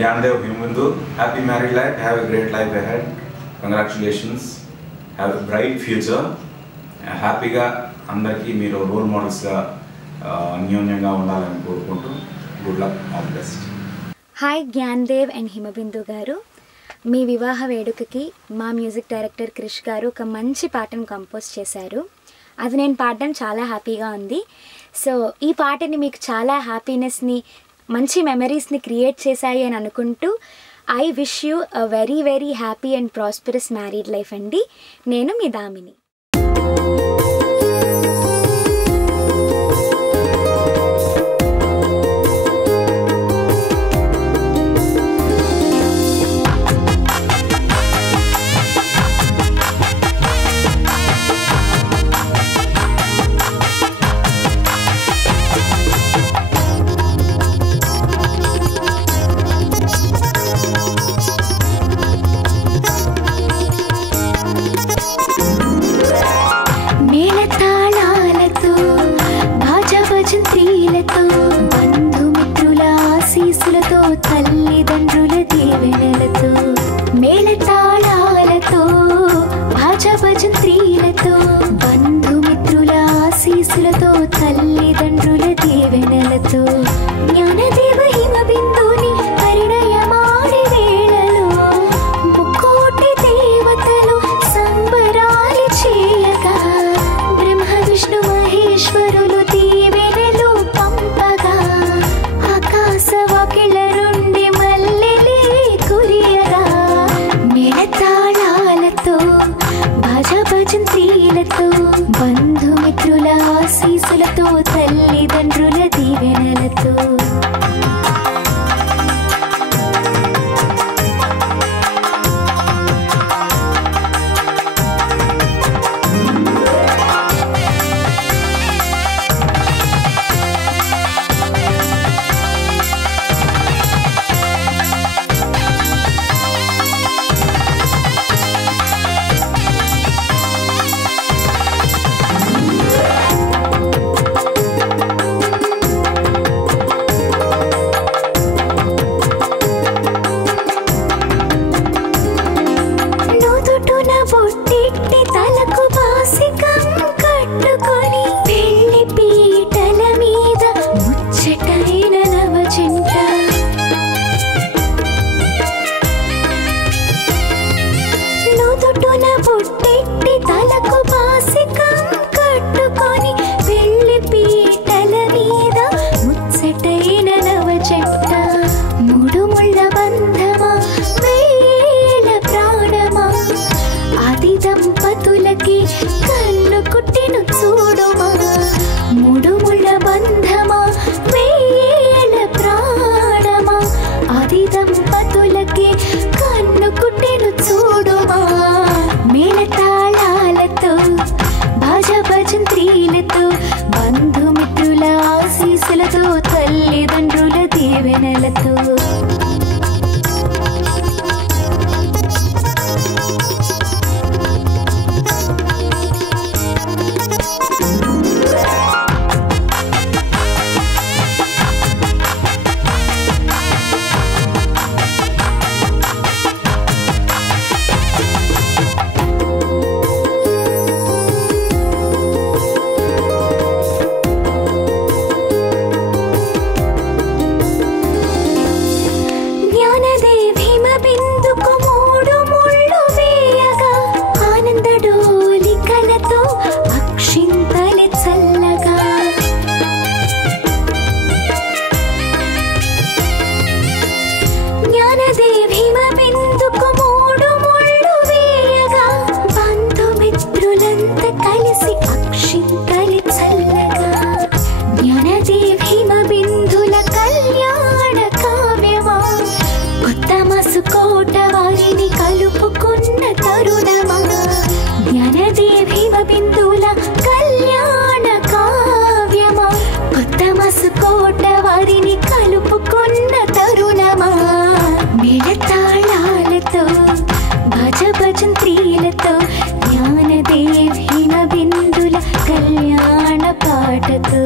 Gyandev Himabendu, happy married life, have a great life ahead. Congratulations, have a bright future. Happy ga andarki meeru role models ga అన్యోన్యంగా ఉండాలని కోరుకుంటూ good luck, all the best. Hi Gyandev and Himabindu garu, మీ వివాహ వేడుకకి మా music director Krish గారు ఒక మంచి పాటను కంపోజ్ చేశారు. అది నేను పాడడం చాలా హ్యాపీగా ఉంది. సో ఈ పాటని మీకు చాలా హ్యాపీనెస్ని, మంచి మెమరీస్ని క్రియేట్ చేశాయి అని అనుకుంటూ I wish you a very very happy and prosperous married life అండి. నేను మీ దామిని. తల్లిదండ్రుల దీవెనలతో, మేళతాళాలతో, భాజభజంత్రీలతో, బంధుమిత్రుల ఆశీస్సులతో, తల్లిదండ్రుల దీవెనలతో, జ్ఞానదేవ హిమబిందుని పరిణయమాడి వేళలో ముక్కోటి దేవతలు సంబరాలు చేయగా, బ్రహ్మ విష్ణు మహేశ్వరులు దీవెనలు పంపగా, ఆకాశవాకిళ్ళ భజంత్రీలతో, బంధుమిత్రుల ఆశీస్సులతో, తల్లిదండ్రుల దీవెనలతో. బంధుమిత్రుల ఆశీస్సులతో, తల్లిదండ్రుల దీవెనలతో. భజంత్రీలతో, జ్ఞానదేవ్ హిమబిందుల కళ్యాణ పాటతో.